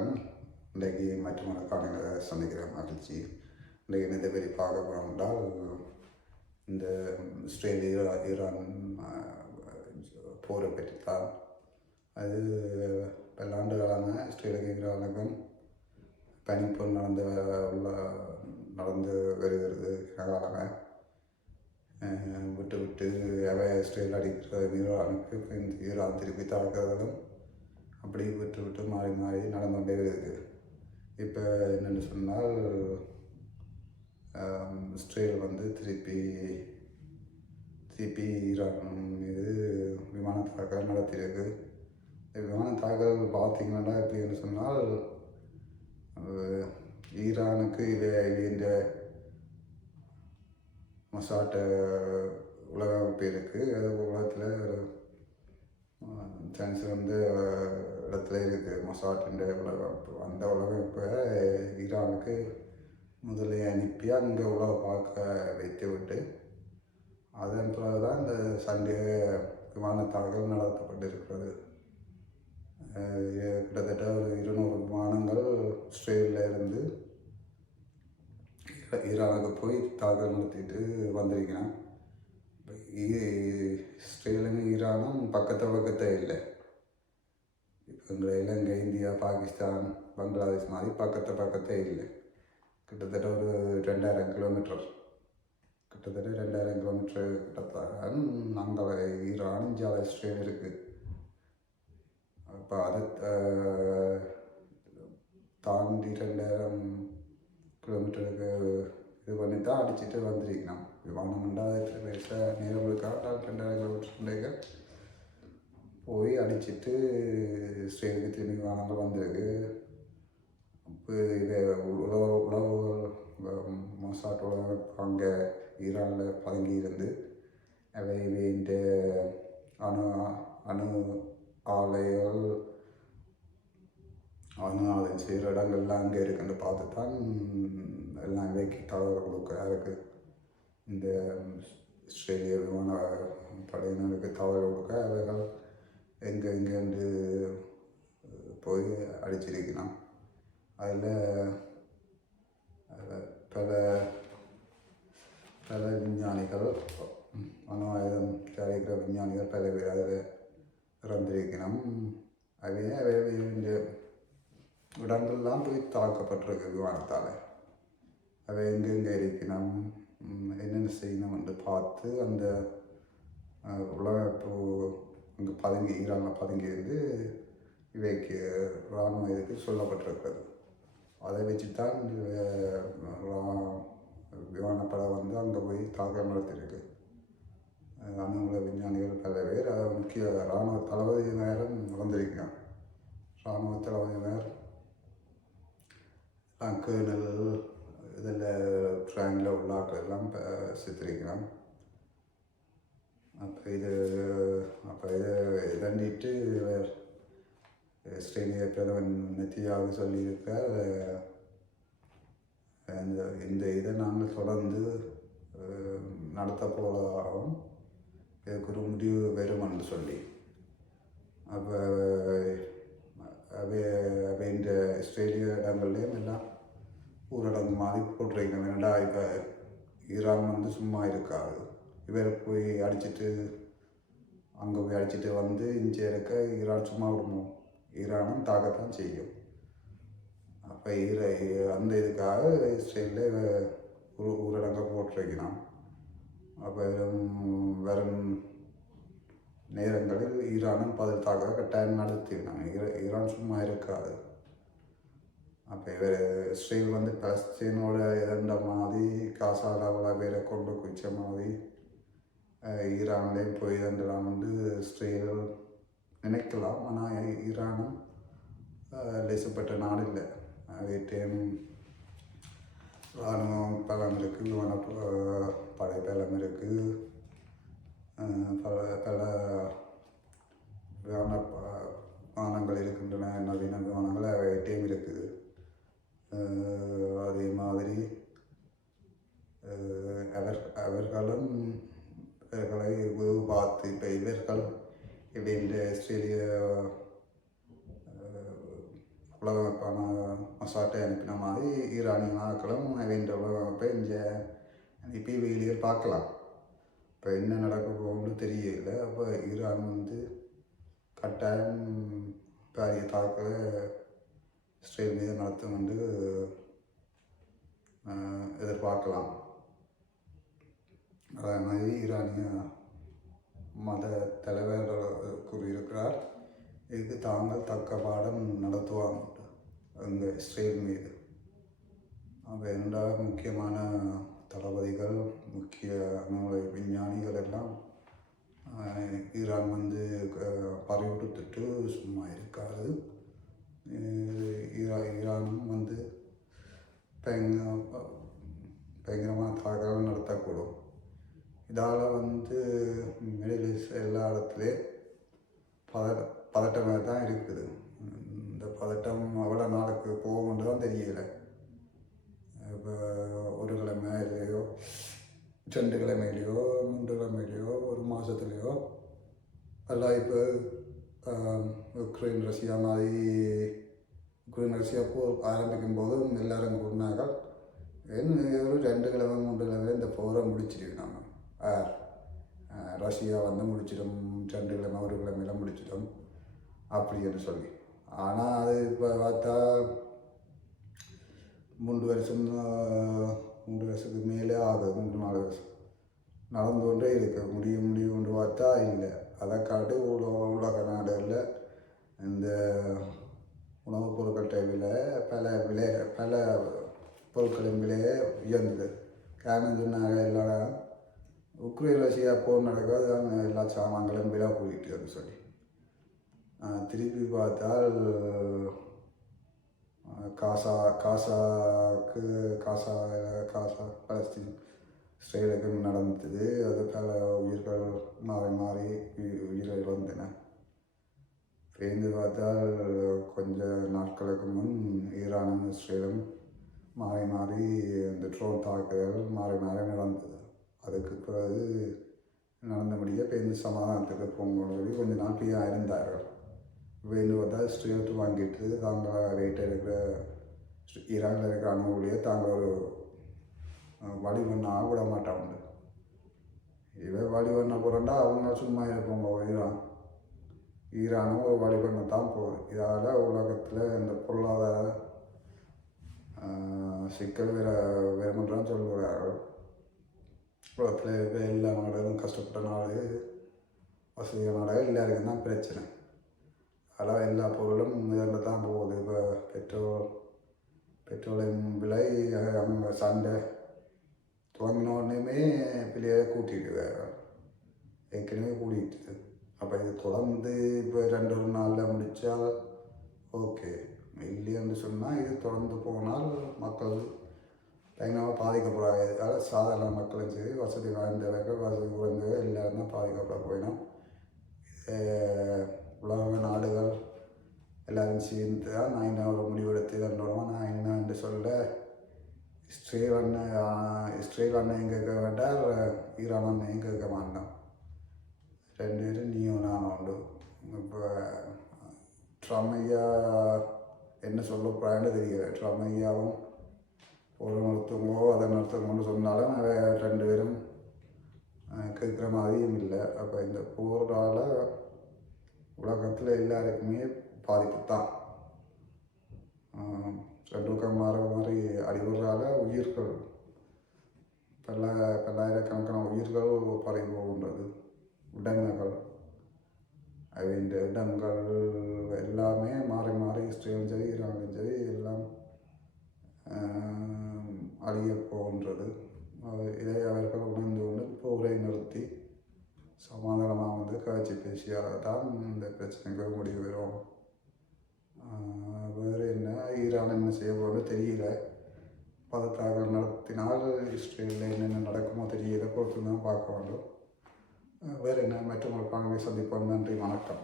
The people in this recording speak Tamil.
வணக்கம் இன்றைக்கு மற்றவங்களை காலங்களை சந்திக்கிற மகிழ்ச்சி. இன்றைக்கு என்ன பற்றி பார்க்க போகிறோம் என்றால் இந்த இஸ்ரேலிய ஈரான் போரை பற்றி தான் அது பல்லாண்டு காலமாக இஸ்ரேலுக்கு ஈரானுக்கும் பனிப்போர் நடந்து உள்ள நடந்து வருகிறது காலமாக. விட்டு விட்டு எவை இஸ்ரேல் அடிக்கிற ஈரானுக்கு இந்த ஈரான் திருப்பி தாக்குறதும் அப்படி விட்டு விட்டு மாறி மாறி நடந்து கொண்டே இருக்குது. இப்போ என்னென்னு சொன்னால் இஸ்ரேல் வந்து திருப்பி திருப்பி ஈரான் மீது விமான தாக்குதல் நடத்தியிருக்கு. விமான தாக்குதல் பார்த்தீங்கன்னா எப்படின்னு சொன்னால் ஈரானுக்கு இது இந்த மொசாட்ட உலக அமைப்பு இருக்குது அது உலகத்தில் சான்ஸ் வந்து இடத்துல இருக்குது. மொசாட்டுன்ற உலக அந்த உலகம் இப்போ ஈரானுக்கு முதலில் அனுப்பி அங்கே உலக பார்க்க வைத்து விட்டு அதன் பிறகு தான் இந்த சண்டே விமான தாக்குதல் நடத்தப்பட்டிருக்கிறது கிட்டத்தட்ட ஒரு இருநூறு விமானங்கள் இஸ்ரேலில் இருந்து ஈரானுக்கு போய் தாக்குதல் நடத்திட்டு வந்திருக்கிறேன் இஸ்ரேலும் ஈரானும் பக்கத்து பக்கத்தே இல்லை. இப்போ எங்களை இலங்கை இந்தியா பாகிஸ்தான் பங்களாதேஷ் மாதிரி பக்கத்து பக்கத்தே இல்லை. கிட்டத்தட்ட ஒரு ரெண்டாயிரம் கிலோமீட்டர். கிட்டத்தட்ட ரெண்டாயிரம் கிலோமீட்டர் கிட்டத்தான் நாங்கள் ஈரான் இந்தியாவில் இஸ்ரேல் இருக்குது அப்போ அதை தாண்டி ரெண்டாயிரம் கிலோமீட்டருக்கு இது பண்ணி தான் அடிச்சுட்டு வந்திருக்கணும். விமானம் ரெண்டாயிரத்தில் பெருசாக நேரங்களுக்காக ரெண்டாயிரம் போய் அடிச்சுட்டு ஸ்ரீலுக்கு திரும்பி வானங்கள் வந்திருக்கு இப்போ இதை உழவு உழவு மொசாட்டோட அங்கே ஈரானில் பதுங்கி இருந்து அவை இந்த அணு அணு ஆலைகள் அணு ஆலை செய்கிற இடங்கள்லாம் அங்கே இருக்குன்னு பார்த்து தான் எல்லாம் இவைக்கு தகவல் கொடுக்க அதுக்கு இந்த ஆஸ்திரேலிய விமான படையினருக்கு தகவல் கொடுக்க அவைகள் எங்கே எங்கேருந்து போய் அடிச்சிருக்கணும் அதில் பல பல விஞ்ஞானிகள் அணு ஆயுதம் தயாரிக்கிற விஞ்ஞானிகள் பல பேர் அதில் இறந்திருக்கணும் அதே அவை இந்த இடங்கள்லாம் போய் தாக்கப்பட்டிருக்கு விமானத்தால். அவை எங்கெங்கே இருக்கணும் என்னென்ன செய்யணும் என்று பார்த்து அந்த உலக இப்போ அங்கே பதுங்கி ஈரானில் பதுங்கி இருந்து இவைக்கு இராணுவ இதுக்கு சொல்லப்பட்டிருக்கிறது அதை வச்சு தான் விமானப்படை வந்து அங்கே போய் தாக்கம் நடத்தியிருக்கு அணுகுல விஞ்ஞானிகள் பல பேர் முக்கிய இராணுவ தளபதி நேரம் வந்திருக்கான் இராணுவ தளபதி நேரம் கேர்னல் இதில் ட்ராங்கில் உள்ளாக்கள் எல்லாம் சித்திரிக்கிறான் அப்போ இது அப்போ இதை இதண்டிட்டு ஸ்ரீனிய பிரதமன் நெத்தியாக சொல்லியிருக்கார். இந்த இந்த இதை நாங்கள் தொடர்ந்து நடத்த போவதாகவும் இதுக்கு ஒரு முடிவு வருமென்று சொல்லி. அப்போ அவை அவை இந்த ஆஸ்திரேலிய இடங்கள்லேயும் எல்லாம் ஊரடங்கு மாதிரி போட்டிருக்கணும் என்னடா இப்போ ஈரான் வந்து சும்மா இருக்காது இவரை போய் அடிச்சுட்டு அங்கே போய் அடிச்சுட்டு வந்து இங்கே இருக்க ஈரான் சும்மா விடணும். ஈரானும் தாக்கத்தான் செய்யும். அப்போ ஈர அந்த இதுக்காக இஸ்ரேலில் ஊ ஊரடங்கை போட்டிருக்கிறான். அப்போ வரும் வரும் நேரங்களில் ஈரானும் பதில் தாக்க கட்டாயம் நடத்தினாங்க. ஈரான் சும்மா இருக்காது. அப்போ இவர் இஸ்ரேல் வந்து பலஸ்தீனோட இரண்ட மாதிரி காசாலாவில் வேலை கொண்டு குச்ச மாதிரி ஈரான்லேயும் போய் இதெல்லாம் வந்து இஸ்ரேல் நினைக்கலாம் ஆனால் ஈரானும் லேசப்பட்ட நாடு இல்லை வீட்டையும் இராணுவம் பலம் இருக்குது விமான படை பலம் இருக்குது பல பல விமான வானங்கள் இருக்கின்றன நவீன விமானங்கள் டேம் இருக்குது அதே மாதிரி அவர் அவர்களும் இவர்களை பார்த்து இப்போ இவர்கள் இப்படி இந்த ஆஸ்திரேலிய உலகமைப்பான மசாட்டை அனுப்பின மாதிரி ஈரானிய நாட்களும் வேண்ட உலகமைப்பை இங்கே இப்போ வெளியே பார்க்கலாம் இப்போ என்ன நடக்க போகும்னு தெரியல அப்போ ஈரான் வந்து கட்டாயம் பாரிய தாக்கலை இஸ்ரேல் மீது நடத்தும் என்று எதிர்பார்க்கலாம். அதே மாதிரி ஈரானிய மத தலைவர்கள் கூறியிருக்கிறார் இதுக்கு தாங்கள் தக்க பாடம் நடத்துவாங்க அங்கே இஸ்ரேல் மீது. அப்போ இரண்டாவது முக்கியமான தளபதிகள் முக்கிய நம்முடைய விஞ்ஞானிகள் எல்லாம் ஈரான் வந்து அஹ், பறிவுறுத்துட்டு சும்மா இருக்காது அஹ், ஈரா ஈரானும் வந்து பயங்க பயங்கரமான தாக்குதல் நடத்தக்கூடும் இதால் வந்து மிடில் ஈஸ்ட் எல்லா இடத்துலையும் பத பதட்டமாக தான் இருக்குது. இந்த பதட்டம் எவ்வளோ நாளுக்கு போகும்னு தான் தெரியலை. இப்போ ஒரு கிழமையிலையோ ரெண்டு கிழமையிலையோ மூன்று கிழமையிலையோ ஒரு மாதத்துலையோ எல்லாம் இப்போ உக்ரைன் ரஷ்யா மாதிரி உக்ரைன் ரஷ்யா போர் ஆரம்பிக்கும் போதும் எல்லாரும் கூடினாங்க என்ன ஒரு ரெண்டு கிழமை மூன்று கிழமை இந்த போரை முடிச்சிருக்கோம் நாங்கள் ரஷ்யா வந்து முடிச்சிடும் ரெண்டு கிழமை ஒரு கிழமையில முடிச்சிடும் அப்படின்னு சொல்லி. ஆனால் அது இப்போ பார்த்தா மூன்று வருஷம் மூன்று வருஷத்துக்கு மேலே ஆகுது மூன்று நாலு வருஷம். நடந்து கொண்டே இருக்கு. முடிய முடியும் கொண்டு பார்த்தா இல்லை. அதை காட்டு உலக உலக நாடுகளில் இந்த உணவுப் பொருட்கள் விலை பல விலை பல பொருட்களின் விலையை உயர்ந்தது. காரணம் சொன்னாங்க எல்லாரும். உக்ரைன் ரஷ்யா போர் நடக்காது அங்கே எல்லா சாமான்களும் விலை கூட்டிட்டு சொல்லி. திருப்பி பார்த்தால் காசா காசாக்கு காசா காசா பலஸ்தீன் இஸ்ரேலுக்கு நடந்தது. அது பல உயிர்கள் மாறி மாறி உயிரை இழந்தன பேருந்து பார்த்தால் கொஞ்ச நாட்களுக்கு முன் ஈரானும் இஸ்ரேலும் மாறி மாறி இந்த ட்ரோன் தாக்குதல் மாறி மாறி நடந்தது. அதுக்கு பிறகு நடந்தபடியே பேருந்து சமாதானத்துக்கு போகும்போது கொஞ்சம் நாள் பிரியா இருந்தார்கள் வேண்டு பார்த்தா ஸ்ட்ரீட் வாங்கிட்டு தாங்க ரேட்டில் இருக்கிற ஈரானில் இருக்கிற அணுகுலையே தாங்கள் ஒரு அஹ், விட மாட்டாங்க. இவன் வழிவண்ண போகிறாண்டா போகிறண்டா அவங்க சும்மா இருப்பாங்க ஈரான். ஈரானும் ஒரு வழி தான் போகுது. இதால் உலகத்தில் இந்த பொருளாதார சிக்கல் வேற வேறுமன்றான்னு சொல்லுகிறார்கள் உலகத்தில் இப்போ எல்லா நாடுகளும் கஷ்டப்பட்ட நாடு வசதியான நாடு எல்லாருக்கும் தான் பிரச்சனை. அதெல்லாம் எல்லா பொருளும் இதில் தான் போகுது. இப்போ பெட்ரோல் பெட்ரோலின் விலை அவங்க சண்டை துவங்கின உடனேயுமே விலையை கூட்டிட்டு ஏற்கனவே கூட்டிகிட்டு அப்போ இது தொடர்ந்து இப்போ ரெண்டு ஒரு நாளில் முடித்தால் ஓகே. இல்லைன்னு சொன்னால் இது தொடர்ந்து போனால் மக்கள் பயங்கரமாக பாதிக்கப்படுறாங்க இதனால் சாதாரண மக்களும் சரி வசதி வாய்ந்தவர்கள் வசதி குறைந்தவர்கள் எல்லாருமே பாதிக்கப்பட போயிடும். உலக நாடுகள் எல்லாரும் சேர்ந்து தான் நான் என்ன ஒரு முடிவெடுத்து தண்டோம் நான் என்ன என்று சொல்ல இஸ்ரேல் அண்ணன் இஸ்ரேல் அண்ணன் கேட்க வேண்டாம் ஈரான் அண்ணன் கேட்க மாட்டோம். ரெண்டு பேரும் நீயும் நானும் உண்டு. இப்போ ட்ரம் ஐயா என்ன சொல்ல போகிறான்னு தெரியல. ட்ரம் ஐயாவும் ஒரு நிறுத்துங்கோ அதை நிறுத்துங்கன்னு சொன்னாலும் அவன் ரெண்டு பேரும் கேட்குற மாதிரியும் இல்லை. அப்போ இந்த போரால் உலகத்தில் எல்லாருக்குமே பாதிப்பு தான் ரெண்டு பக்கம் மாற மாதிரி அடிபடுறால உயிர்கள் பல பல்லாயிரக்கணக்கான உயிர்கள் பறி போகின்றது. இடங்கள் அவையின் இடங்கள் எல்லாமே மாறி மாறி இஸ்ரேலும் சரி ஈரானும் சரி எல்லாம் அழியப் போகின்றது இதை அவர்கள் உணர்ந்து கொண்டு போரை நிறுத்தி சமாதானமாக வந்து காய்ச்சி பேசியால் தான் இந்த பிரச்சனைகள் முடிவு வரும் வேறு என்ன? ஈரான் என்ன செய்ய போகிறது தெரியல. பதத்தாக்கள் நடத்தினால் இஸ்ரேலில் என்னென்ன நடக்குமோ தெரியல. பொறுத்து தான் பார்க்க வேண்டும். வேறு என்ன? மற்றும் ஒரு பாடலை சந்திப்போம். நன்றி. வணக்கம்.